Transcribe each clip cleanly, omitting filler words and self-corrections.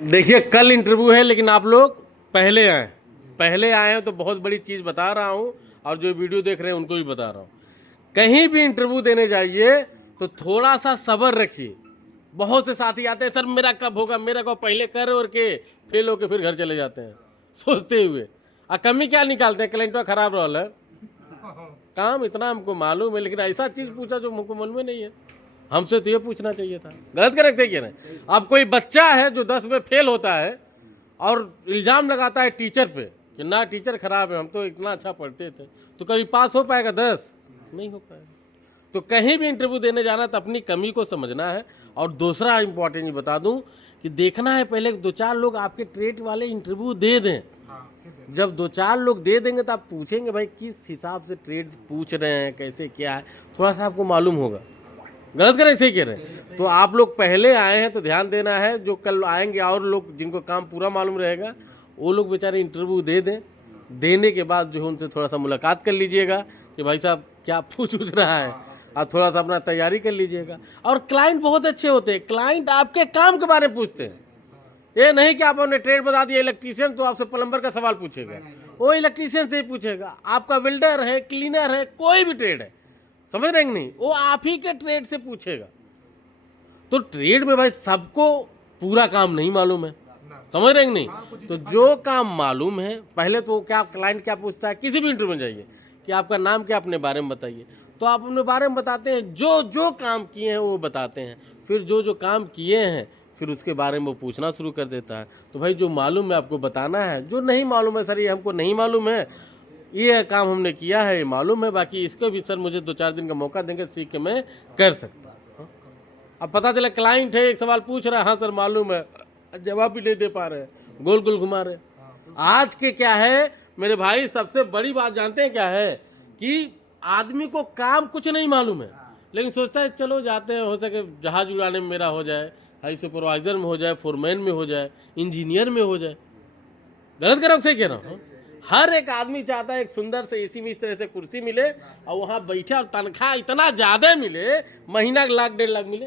देखिए कल इंटरव्यू है, लेकिन आप लोग पहले आए हैं तो बहुत बड़ी चीज़ बता रहा हूँ, और जो वीडियो देख रहे हैं उनको भी बता रहा हूँ। कहीं भी इंटरव्यू देने जाइए तो थोड़ा सा सब्र रखिए। बहुत से साथी आते हैं, सर मेरा कब होगा, मेरा को पहले कर और के फेल होके फिर घर चले जाते हैं सोचते हुए। और कमी क्या निकालते हैं, क्लाइंटवा खराब रहा है, काम इतना हमको मालूम है, लेकिन ऐसा चीज़ पूछा जो हमको मालूम नहीं है। हमसे तो ये पूछना चाहिए था। गलत करेक्ट है क्या नहीं? अब कोई बच्चा है जो 10 में फेल होता है और इल्ज़ाम लगाता है टीचर पे कि ना टीचर खराब है, हम तो इतना अच्छा पढ़ते थे, तो कभी पास हो पाएगा? 10 नहीं हो पाएगा। तो कहीं भी इंटरव्यू देने जाना तो अपनी कमी को समझना है। और दूसरा इम्पॉर्टेंट बता दूं कि देखना है पहले 2-4 लोग आपके ट्रेड वाले इंटरव्यू दे दें। जब 2-4 लोग दे देंगे तो आप पूछेंगे भाई किस हिसाब से ट्रेड पूछ रहे हैं, कैसे क्या है, थोड़ा सा आपको मालूम होगा। गलत करें सही कह रहे हैं? तो आप लोग पहले आए हैं तो ध्यान देना है। जो कल आएंगे और लोग जिनको काम पूरा मालूम रहेगा वो लोग बेचारे इंटरव्यू दे दें। देने के बाद जो है उनसे थोड़ा सा मुलाकात कर लीजिएगा कि भाई साहब क्या पूछ रहा है, और थोड़ा सा अपना तैयारी कर लीजिएगा। और क्लाइंट बहुत अच्छे होते हैं, क्लाइंट आपके काम के बारे में पूछते हैं। ये नहीं कि आप अपने ट्रेड बता दिए इलेक्ट्रीशियन तो आपसे प्लम्बर का सवाल पूछेगा, वो इलेक्ट्रीशियन से ही पूछेगा। आपका वेल्डर है, क्लीनर है, कोई भी ट्रेड है, समझ रहे हैं नहीं, वो आप ही के ट्रेड से पूछेगा। तो ट्रेड में भाई सबको पूरा काम नहीं मालूम है, समझ रहे हैं नहीं? तो जो काम मालूम है पहले तो क्या क्लाइंट क्या पूछता है, किसी भी इंटरव्यू में जाइए कि आपका नाम क्या, अपने बारे में बताइए। तो आप अपने बारे में बताते हैं, जो जो काम किए हैं वो बताते हैं। फिर जो जो काम किए हैं फिर उसके बारे में वो पूछना शुरू कर देता है। तो भाई जो मालूम है आपको बताना है, जो नहीं मालूम है सर ये हमको नहीं मालूम है, ये काम हमने किया है, ये मालूम है, बाकी इसको भी सर मुझे 2-4 दिन का मौका देंगे, सीख के मैं कर सकता हूँ। अब पता चला क्लाइंट है, एक सवाल पूछ रहा है, हाँ सर मालूम है, जवाब भी नहीं दे पा रहे, गोल गोल घुमा रहे। आज के क्या है मेरे भाई, सबसे बड़ी बात जानते हैं क्या है कि आदमी को काम कुछ नहीं मालूम है, लेकिन सोचता है चलो जाते हैं, हो सके जहाज उड़ाने में मेरा हो जाए, हाई सुपरवाइजर में हो जाए, फोरमैन में हो जाए, इंजीनियर में हो जाए। गलत कह रहा हूँ सही कह रहा हूँ? हर एक आदमी चाहता है एक सुंदर से एसी में इस तरह से कुर्सी मिले और वहाँ बैठे और तनख्वाह इतना ज़्यादा मिले, महीना 1-1.5 लाख मिले।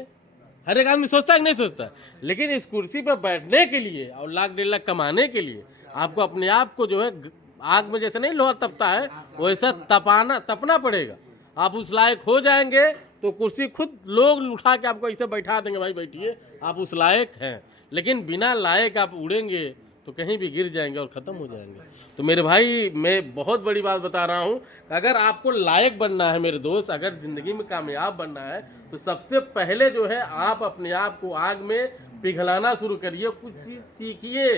हर एक आदमी सोचता है कि नहीं सोचता? लेकिन इस कुर्सी पर बैठने के लिए और 1-1.5 लाख कमाने के लिए आपको अपने आप को जो है आग में जैसे नहीं लोहा तपता है वैसा तपना पड़ेगा। आप उस लायक हो जाएंगे तो कुर्सी खुद लोग उठा के आपको ऐसे बैठा देंगे, भाई बैठिए आप उस लायक हैं। लेकिन बिना लायक आप उड़ेंगे तो कहीं भी गिर जाएंगे और ख़त्म हो जाएंगे। तो मेरे भाई मैं बहुत बड़ी बात बता रहा हूँ, अगर आपको लायक बनना है मेरे दोस्त, अगर ज़िंदगी में कामयाब बनना है तो सबसे पहले जो है आप अपने आप को आग में पिघलाना शुरू करिए, कुछ चीज़ सीखिए।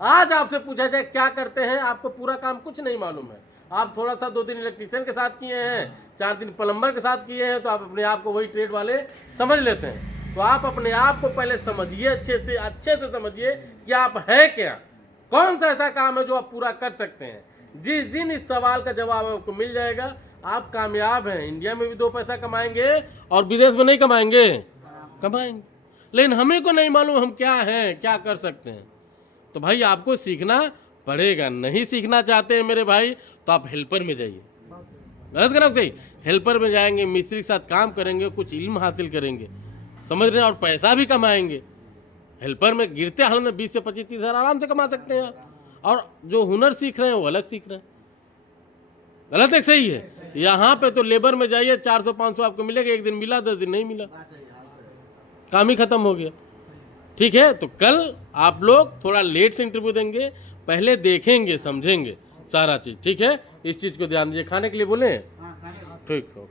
आज आपसे पूछा जाए क्या करते हैं, आपको पूरा काम कुछ नहीं मालूम है, आप थोड़ा सा 2 दिन इलेक्ट्रीशियन के साथ किए हैं, 4 दिन प्लम्बर के साथ किए हैं, तो आप अपने आप को वही ट्रेड वाले समझ लेते हैं। तो आप अपने आप को पहले समझिए, अच्छे से समझिए कि आप हैं क्या, कौन सा ऐसा काम है जो आप पूरा कर सकते हैं। जिस दिन इस सवाल का जवाब आपको मिल जाएगा आप कामयाब हैं। इंडिया में भी 2 पैसा कमाएंगे और विदेश में नहीं कमाएंगे, कमाएंगे। लेकिन हमें को नहीं मालूम हम क्या हैं, क्या कर सकते हैं। तो भाई आपको सीखना पड़ेगा। नहीं सीखना चाहते हैं मेरे भाई तो आप हेल्पर में जाइए। गलत करना सही, हेल्पर में जाएंगे, मिस्त्री के साथ काम करेंगे, कुछ इल्म हासिल करेंगे, समझ रहे हैं, और पैसा भी कमाएंगे। हेल्पर में गिरते हाल में 20 से 25-30 हज़ार आराम से कमा सकते हैं। और जो हुनर सीख रहे हैं वो अलग सीख रहे हैं। गलत है सही है? यहाँ पे तो लेबर में जाइए 400-500 आपको मिलेगा, एक दिन मिला 10 दिन नहीं मिला, काम ही खत्म हो गया। ठीक है, तो कल आप लोग थोड़ा लेट से इंटरव्यू देंगे, पहले देखेंगे समझेंगे सारा चीज़। ठीक है, इस चीज़ को ध्यान दीजिए। खाने के लिए बोले? ठीक है।